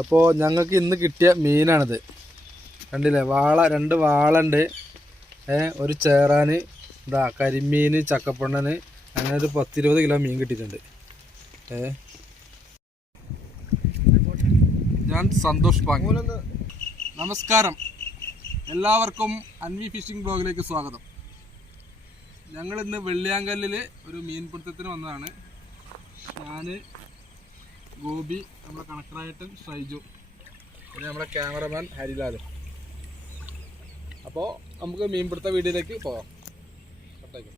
അപ്പോൾ ഞങ്ങൾക്ക് ഇന്ന് കിട്ടിയ മീനാണിത്. കണ്ടില്ലേ? വാള രണ്ട് വാളുണ്ട്. ഒരു ചേറാൻ ഇതാ കരിമീൻ ചക്കപ്പൊണ്ണന് അങ്ങനെ ഒരു പത്തിരുപത് കിലോ മീൻ കിട്ടിയിട്ടുണ്ട്. ഏ? ഞാൻ സന്തോഷ് പാങ്ങി നമസ്കാരം. എല്ലാവർക്കും അൻവി ഫിഷിംഗ് ബ്ലോഗിലേക്ക് സ്വാഗതം. ഞങ്ങളിന്ന് വെള്ളിയാങ്കല്ലിൽ ഒരു മീൻപിടുത്തത്തിന് വന്നതാണ്. ഞാൻ ഗോപി നമ്മുടെ കണക്ടറായിട്ടും ഷൈജു. പിന്നെ നമ്മുടെ ക്യാമറമാൻ ഹരിലാലും അപ്പോൾ നമുക്ക് മീൻപിടുത്ത വീഡിയോയിലേക്ക് പോകാം. കട്ടേക്ക്.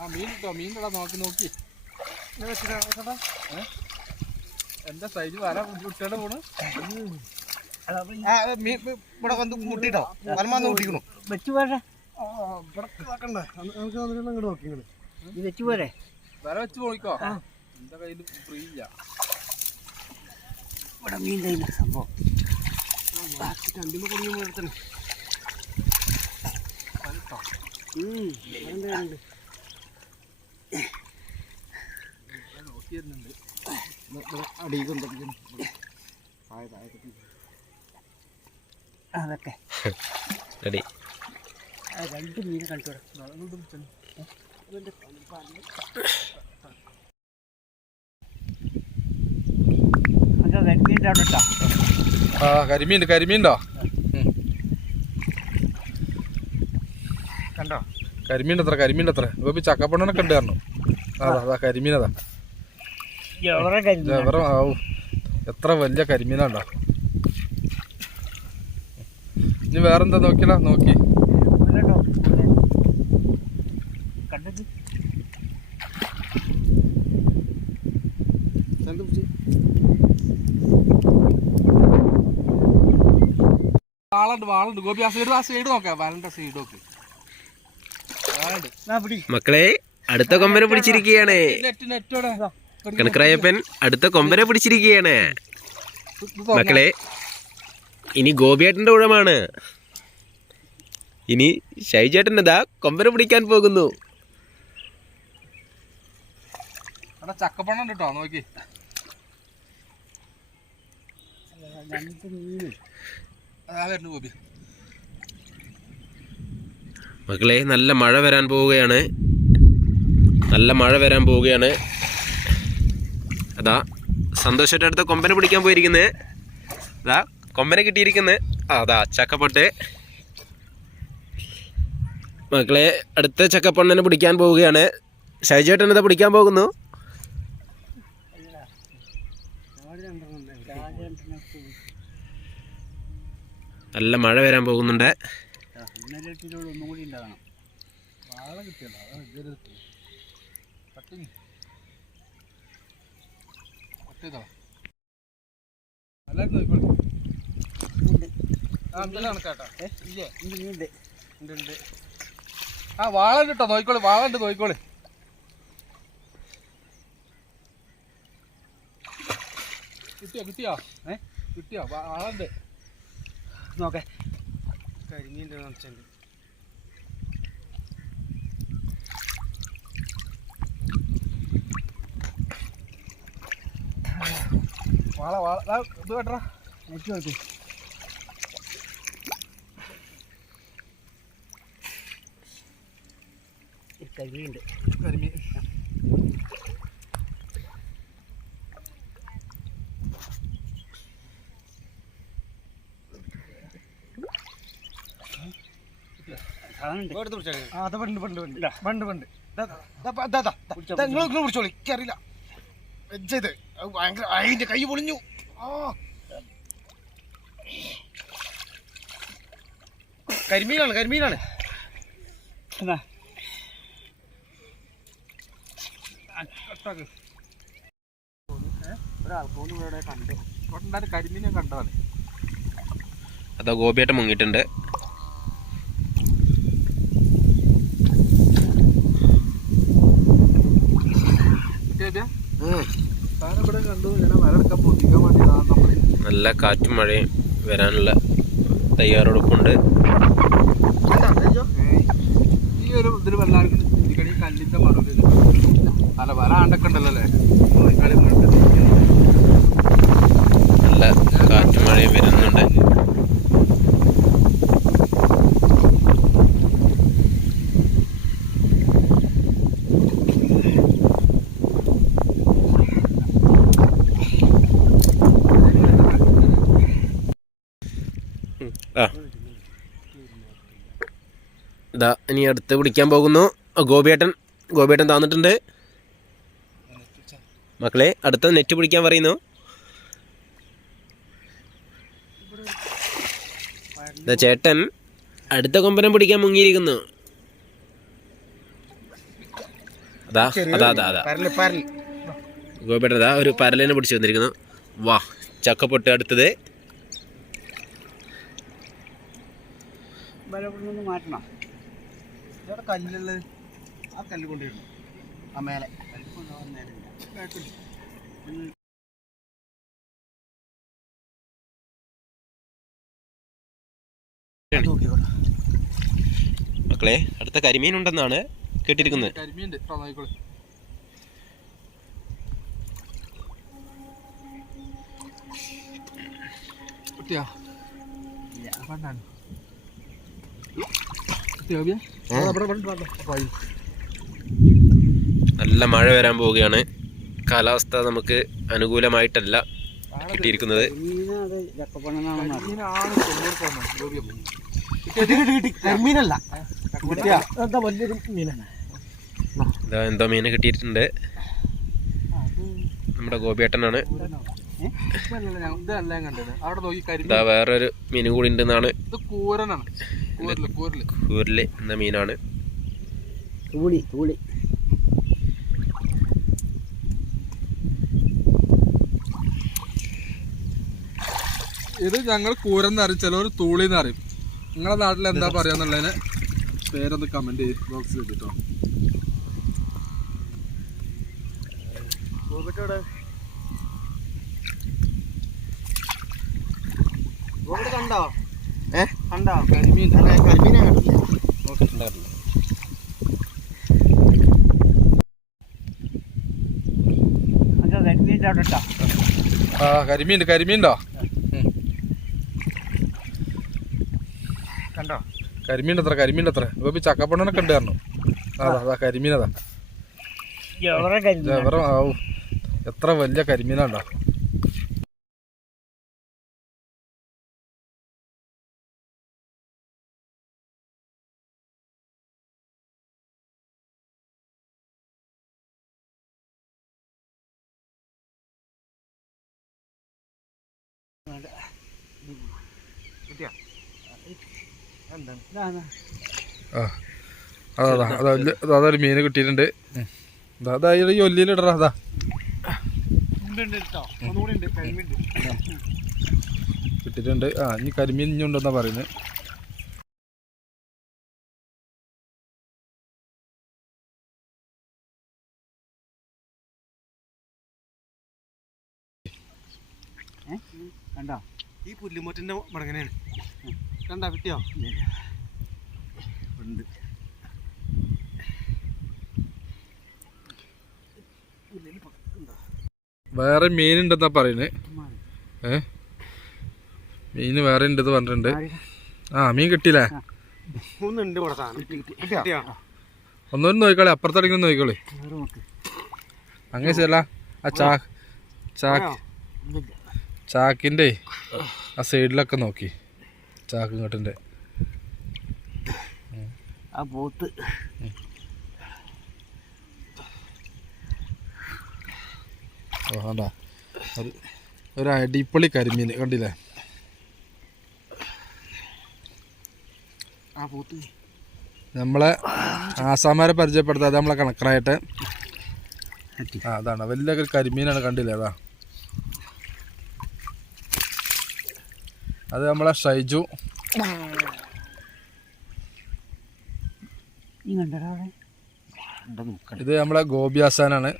ആ മീൻ കിട്ടോ മീൻ കിട്ടാ നോക്കി നോക്കി? എന്താ സൈജ് വല വിട്ടേടെ പോണ് ഇവിടെ വന്ന് കൂട്ടിട്ടോ. പരമാന്ന് കൂട്ടിക്കണു? വെച്ചു പോരെ. വെച്ചു പോരെ. വല വെച്ച് പോയിക്കോ. എന്റെ കയ്യിൽ ഫ്രീ ഇല്ല. ഇവിടെ മീൻ കഴിയുന്ന സംഭവം. കുടുങ്ങി പോയിടത്തന്നെ വലട്ടോ നോക്കി വരുന്നുണ്ട്. അതൊക്കെ. റെഡി. രണ്ട് മീനെ ഇട്ടാ ആ കരിമീൻ കരിമീനുണ്ടോ? കണ്ടോ? കരിമീൻ അത്ര കരിമീൻ അത്ര ഇപ്പൊ ചക്കപ്പണ്ണനൊക്കെ ഉണ്ടായിരുന്നു അതാ അതാ എവറ എത്ര വലിയ കരിമീനാണ്ടോ ഇനി വേറെന്താ നോക്കില്ല നോക്കി കേട്ടോ കണ്ടത് വാളുണ്ട് വാളുണ്ട് ഗോപി ആ സൈഡ് ആ സൈഡ് നോക്കാം വാലിന്റെ സൈഡ് നോക്ക് വാളുണ്ട് ആ പിടി മക്കളെ അടുത്ത കൊമ്പനെ പിടിച്ചിരിക്കുകയാണ് കണക്കറായപ്പൻ അടുത്ത കൊമ്പനെ പിടിച്ചിരിക്കുകയാണ് മക്കളെ ഇനി ഗോപിയേട്ടന്റെ ഊഴമാണ് ഇനി ഷൈജേട്ടൻ ദാ കൊമ്പനെ പിടിക്കാൻ പോകുന്നു. കേട്ടോ നോക്കി. മക്കളെ നല്ല മഴ വരാൻ പോവുകയാണ്. നല്ല മഴ വരാൻ പോവുകയാണ്. അതാ സന്തോഷമായിട്ട് അടുത്ത കൊമ്പനെ പിടിക്കാൻ പോയിരിക്കുന്നത് അതാ കൊമ്പനെ കിട്ടിയിരിക്കുന്നത് അതാ ചക്കപ്പൊട്ട്. മക്കളെ അടുത്ത ചക്കപ്പൊണ്ണനെ പിടിക്കാൻ പോവുകയാണ്. ഷൈജേട്ടൻ ഇതാ പിടിക്കാൻ പോകുന്നു? നല്ല മഴ വരാൻ പോകുന്നുണ്ട്. ഇന്നലെ ഇട്ടിട്ടുള്ള വാള ഉണ്ട് കേട്ടോ നോക്കിക്കോളി വാള ഉണ്ട് നോക്കിക്കോളി. കിട്ടിയോ കിട്ടിയോ? ഏ? കിട്ടിയോ? വാളുണ്ട്. നോക്കേ. കരിമീന്റെ നിറച്ചുണ്ട്. വാള വാള ഇത് കേട്ടോ നെറ്റ് നോക്കി. പിടിച്ചോ, കരിമീൻ നിങ്ങൾ പിടിച്ചോളി എനിക്കറിയില്ല. വെച്ചത്. അത് ഭയങ്കര അതിന്റെ കൈ പൊളിഞ്ഞു. ആ. കരിമീനാണ് കരിമീനാണ്. എന്നാ കട്ടാക്ക് ഒരാൾക്കൊന്നും ഇവിടെ കണ്ടു കൊണ്ടാണ് കരിമീനെ കണ്ടതാണ് അതാ ഗോപിയേട്ടൻ മുങ്ങിയിട്ടുണ്ട് കിട്ടിയ താരം ഇവിടെ കണ്ടു ഞാൻ മരം എടുക്കാൻ പൊതിക്കാൻ ഗോപിയായിട്ട് മുങ്ങിയിട്ടുണ്ട്. നല്ല കാറ്റും മഴയും വരാനുള്ള തയ്യാറെടുപ്പുണ്ട്. ഈ ഒരു ഇതിൽ എല്ലാവർക്കും കല്ലിന്റെ മറുപടി അല്ല പല ആണ്ടൊക്കെ ഉണ്ടല്ലോ അല്ലേ? നല്ല കാറ്റും മഴയും വരുന്നുണ്ട്. ഇതാ ഇനി അടുത്ത് പിടിക്കാൻ പോകുന്നു. ഗോപിയേട്ടൻ ഗോപിയേട്ടൻ താന്നിട്ടുണ്ട്. മക്കളെ അടുത്ത നെറ്റ് പിടിക്കാൻ പറയുന്നു. ചേട്ടൻ അടുത്ത കൊമ്പനം പിടിക്കാൻ മുങ്ങിയിരിക്കുന്നു. അതാ അതാ അതാ അതാ. പരൽ പരൽ. ഗോപേട്ടൻ അതാ ഒരു പരലിനെ പിടിച്ചു വന്നിരിക്കുന്നു. വാ ചക്കപ്പൊട്ട് അടുത്തത്. മാറ്റണം. കല്ലുള്ളത് ആ കല്ല് കൊണ്ടിരുന്നു ആ മേലെ. മക്കളെ അടുത്ത കരിമീൻ ഉണ്ടെന്നാണ് കേട്ടിരിക്കുന്നത്. നല്ല മഴ വരാൻ പോവുകയാണ്. കാലാവസ്ഥ നമുക്ക് അനുകൂലമായിട്ടല്ല കിട്ടിയിരിക്കുന്നത്. എന്താ ഇതാ മീനെ കിട്ടിയിട്ടുണ്ട്. നമ്മുടെ ഗോപിയേട്ടനാണ്. ഇതല്ലല്ലോ ഞാൻ- ഇതല്ല ഞാൻ അവിടെ നോക്കി കരിമീൻ ഇതാ വേറൊരു മീനും കൂടി ഉണ്ടെന്നാണ്. ഇത് കൂരനാണ്. കൂരൽ കൂരൽ. കൂരിൽ എന്ന മീനാണ്. തൂളി തൂളി. ഇത് ഞങ്ങൾ കൂരെന്ന് അറിയും ചിലവർ തൂളിന്ന് അറിയും. നിങ്ങളുടെ നാട്ടിൽ എന്താ പറയാന്നുള്ളതിന് പേരൊന്ന് കമന്റ് ബോക്സിൽ എത്തിട്ടോ കണ്ടോ? ഏ? കണ്ടോ? കരിമീൻ. കരിമീനെ കണ്ടില്ല ആ കരിമീൻ കരിമീൻണ്ടോ കണ്ടോ? കരിമീൻ എത്ര കരിമീൻ എത്ര ഇപ്പൊ ചക്കപ്പണ്ണനൊക്കെ ഉണ്ടായിരുന്നു അതാ അതാ കരിമീൻ അതാ കരിമീനതാ. എത്ര വലിയ കരിമീനാണ്ടോ അതാ അതാ മീൻ കിട്ടിയിട്ടുണ്ട് അതാ ഈ ഒല്ലിയിലിടറാ അതാ ഉണ്ട് ഉണ്ട് കേട്ടോ ഒന്നുകൂടി ഉണ്ട് കരിമീൻ ഉണ്ട് കിട്ടിയിട്ടുണ്ട്. ആ ഇനി കരിമീൻ ഇനി ഉണ്ടെന്നാ പറയുന്നത് കണ്ടോ? ഈ പുല്ലുമൊറ്റിന്റെ മടങ്ങനെയാണ്. കണ്ടോ കിട്ടിയോ? ഉണ്ട്. വേറെ മീൻ ഉണ്ടെന്നാ പറയുന്നത് ഏ? മീൻ വേറെ ഉണ്ടെന്ന് പറഞ്ഞിട്ടുണ്ട്. ആ മീൻ കിട്ടിയില്ലേ? ഒന്നൊന്നും നോക്കിക്കോളെ അപ്പുറത്തടങ്ങി നോക്കിക്കോളെ. അങ്ങനെ ചെല്ല ആ ചാ ചാക്ക് ചാക്കിന്റെ ആ സൈഡിലൊക്കെ നോക്കി. ചാക്ക് ഇങ്ങോട്ടിന്റെ ആ പോത്ത്. ഓ കണ്ട? ഒരു ഒരു അടിപൊളി കരിമീൻ കണ്ടില്ലേ? ആ പോത്ത്. നമ്മളെ ആസാമാരെ പരിചയപ്പെടുത്താതെ നമ്മളെ കണക്കറായിട്ട് ആ അതാണ്. വലിയ കരിമീനാണ് കണ്ടില്ലേ അതാ. അത് നമ്മളെ ഷൈജു. ഇത് നമ്മളെ ഗോപി ആസാനാണ്.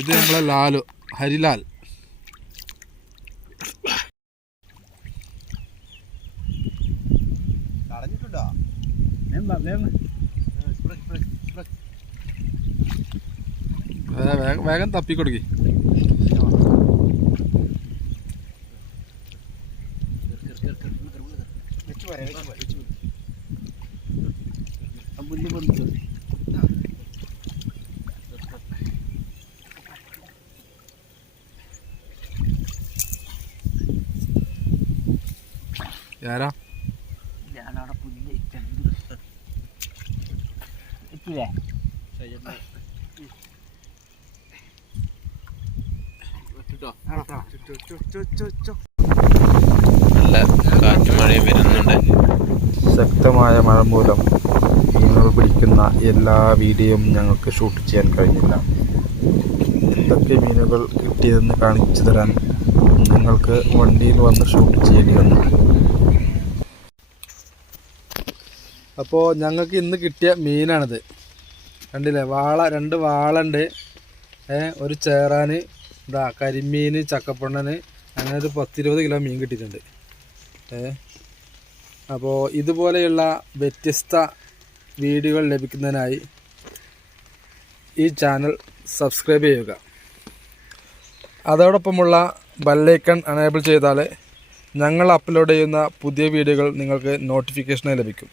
ഇത് നമ്മളെ ലാലു ഹരിലാൽ. തടഞ്ഞിട്ടുണ്ടോ ആ പുല്ല് പൊന്തിച്ചു ആരാ? ഞാനവിടെ പുല്ല് എത്തില്ലേ നല്ല കാറ്റും മഴയും വരുന്നുണ്ട്. ശക്തമായ മഴ മൂലം മീനുകൾ പിടിക്കുന്ന എല്ലാ വീഡിയോയും ഞങ്ങൾക്ക് ഷൂട്ട് ചെയ്യാൻ കഴിഞ്ഞില്ല. എന്തൊക്കെ മീനുകൾ കിട്ടിയതെന്ന് കാണിച്ചു തരാൻ നിങ്ങൾക്ക് വണ്ടിയിൽ വന്ന് ഷൂട്ട് ചെയ്യേണ്ടി വന്നു. അപ്പോൾ ഞങ്ങൾക്ക് ഇന്ന് കിട്ടിയ മീനാണിത്. കണ്ടില്ലേ? വാള രണ്ട് വാളുണ്ട്. ഒരു ചേറാന് ഇതാ കരിമീൻ ചക്കപ്പണ്ണന് അങ്ങനെ ഒരു പത്തിരുപത് കിലോ മീൻ കിട്ടിയിട്ടുണ്ട്. അപ്പോൾ ഇതുപോലെയുള്ള വ്യത്യസ്ത വീഡിയോകൾ ലഭിക്കുന്നതിനായി ഈ ചാനൽ സബ്സ്ക്രൈബ് ചെയ്യുക. അതോടൊപ്പമുള്ള ബെല്ലൈക്കൺ അനേബിൾ ചെയ്താൽ ഞങ്ങൾ അപ്ലോഡ് ചെയ്യുന്ന പുതിയ വീഡിയോകൾ നിങ്ങൾക്ക് നോട്ടിഫിക്കേഷനായി ലഭിക്കും.